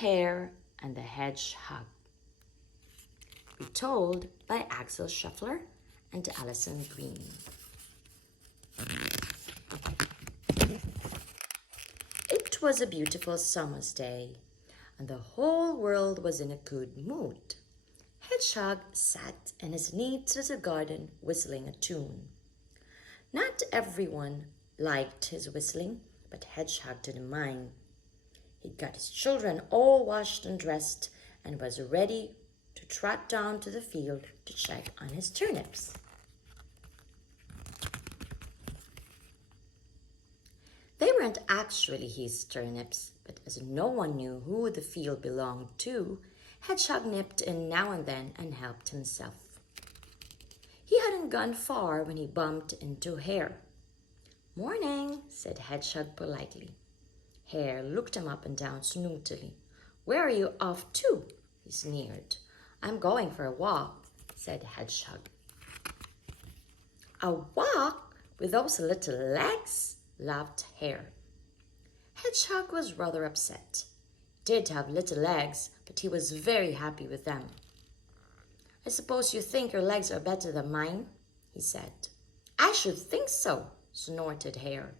Hare and the Hedgehog. Retold by Axel Scheffler and Alison Green. It was a beautiful summer's day, and the whole world was in a good mood. Hedgehog sat in his neat little garden whistling a tune. Not everyone liked his whistling, but Hedgehog didn't mind. He got his children all washed and dressed and was ready to trot down to the field to check on his turnips. They weren't actually his turnips, but as no one knew who the field belonged to, Hedgehog nipped in now and then and helped himself. He hadn't gone far when he bumped into Hare. "Morning," said Hedgehog politely. Hare looked him up and down snootily. "Where are you off to?" he sneered. "I'm going for a walk," said Hedgehog. "A walk with those little legs?" laughed Hare. Hedgehog was rather upset. He did have little legs, but he was very happy with them. "I suppose you think your legs are better than mine?" he said. "I should think so," snorted Hare.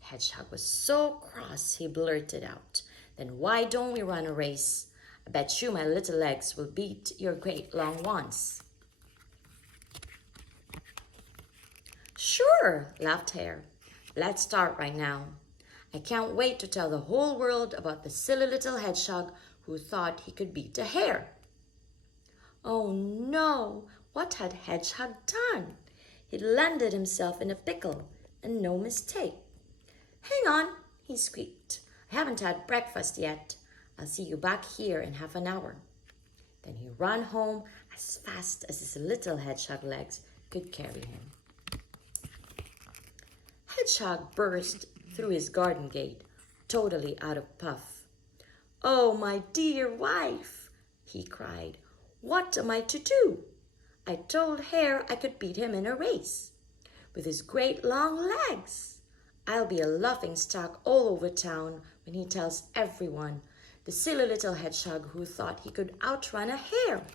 Hedgehog was so cross he blurted out, "Then why don't we run a race? I bet you my little legs will beat your great long ones." "Sure," laughed Hare. "Let's start right now. I can't wait to tell the whole world about the silly little hedgehog who thought he could beat a hare." Oh no, what had Hedgehog done? He'd landed himself in a pickle, and no mistake. "Hang on," he squeaked. "I haven't had breakfast yet. I'll see you back here in half an hour." Then he ran home as fast as his little hedgehog legs could carry him. Hedgehog burst through his garden gate, totally out of puff. "Oh, my dear wife," he cried, "what am I to do? I told Hare I could beat him in a race. With his great long legs, I'll be a laughingstock all over town when he tells everyone, the silly little hedgehog who thought he could outrun a hare."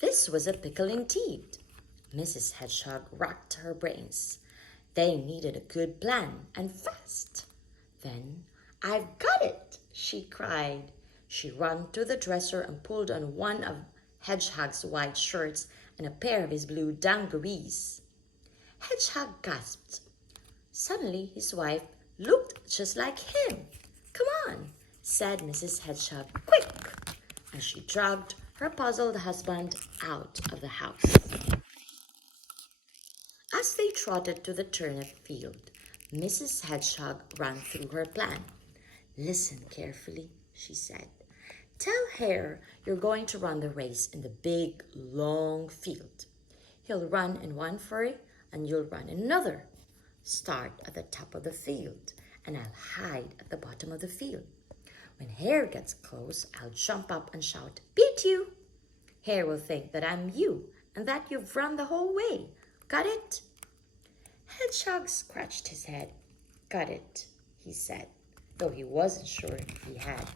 This was a pickle indeed. Mrs. Hedgehog racked her brains. They needed a good plan, and fast. Then, "I've got it!" she cried. She ran to the dresser and pulled on one of Hedgehog's white shirts and a pair of his blue dungarees. Hedgehog gasped. Suddenly, his wife looked just like him. "Come on," said Mrs. Hedgehog, "quick!" as she dragged her puzzled husband out of the house. As they trotted to the turnip field, Mrs. Hedgehog ran through her plan. "Listen carefully," she said. "Tell Hare you're going to run the race in the big, long field. He'll run in one furry and you'll run in another. Start at the top of the field and I'll hide at the bottom of the field. When Hare gets close, I'll jump up and shout, 'Beat you!' Hare will think that I'm you and that you've run the whole way. Got it?" Hedgehog scratched his head. "Got it," he said, though he wasn't sure he had.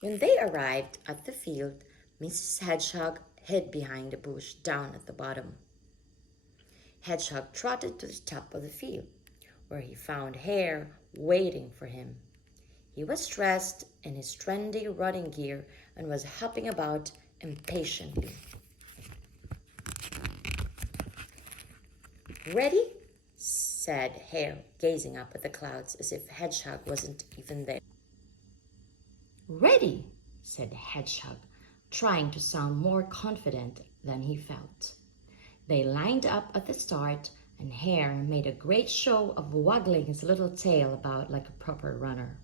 When they arrived at the field, Mrs. Hedgehog hid behind a bush down at the bottom. Hedgehog trotted to the top of the field, where he found Hare waiting for him. He was dressed in his trendy running gear and was hopping about impatiently. "Ready?" said Hare, gazing up at the clouds as if Hedgehog wasn't even there. "Ready," said Hedgehog, trying to sound more confident than he felt. They lined up at the start, and Hare made a great show of waggling his little tail about like a proper runner.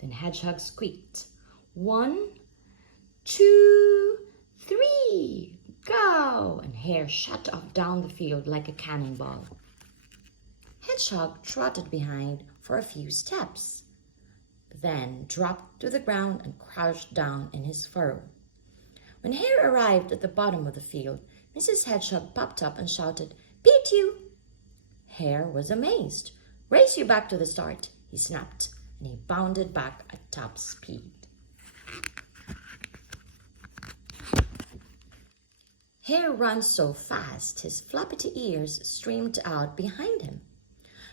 Then Hedgehog squeaked, "1, 2, 3, go!" and Hare shot off down the field like a cannonball. Hedgehog trotted behind for a few steps, then dropped to the ground and crouched down in his furrow. When Hare arrived at the bottom of the field, Mrs. Hedgehog popped up and shouted, "Beat you!" Hare was amazed. "Race you back to the start," he snapped, and he bounded back at top speed. Hare ran so fast his floppy ears streamed out behind him.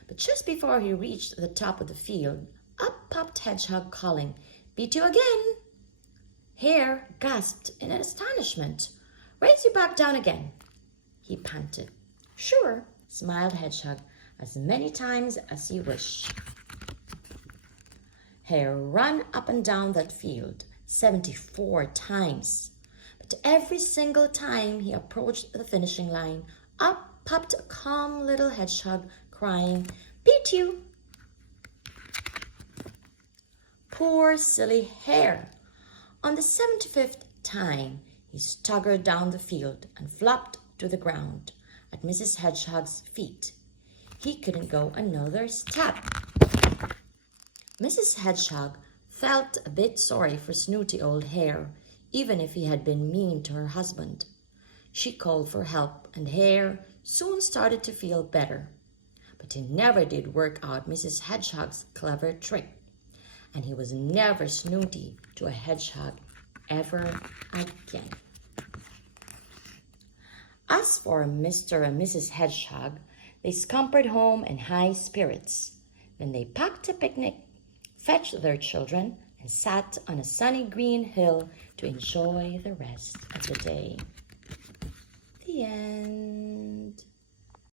But just before he reached the top of the field, up popped Hedgehog calling, "Beat you again!" Hare gasped in astonishment. "Race you back down again," he panted. "Sure," smiled Hedgehog, "as many times as you wish." Hare ran up and down that field 74 times. But every single time he approached the finishing line, up popped a calm little hedgehog crying, "Beat you!" Poor silly Hare! On the 75th time, he staggered down the field and flopped to the ground at Mrs. Hedgehog's feet. He couldn't go another step. Mrs. Hedgehog felt a bit sorry for snooty old Hare, even if he had been mean to her husband. She called for help, and Hare soon started to feel better. But he never did work out Mrs. Hedgehog's clever trick, and he was never snooty to a hedgehog ever again. As for Mr. and Mrs. Hedgehog, they scampered home in high spirits. Then they packed a picnic, fetched their children, and sat on a sunny green hill to enjoy the rest of the day. The end.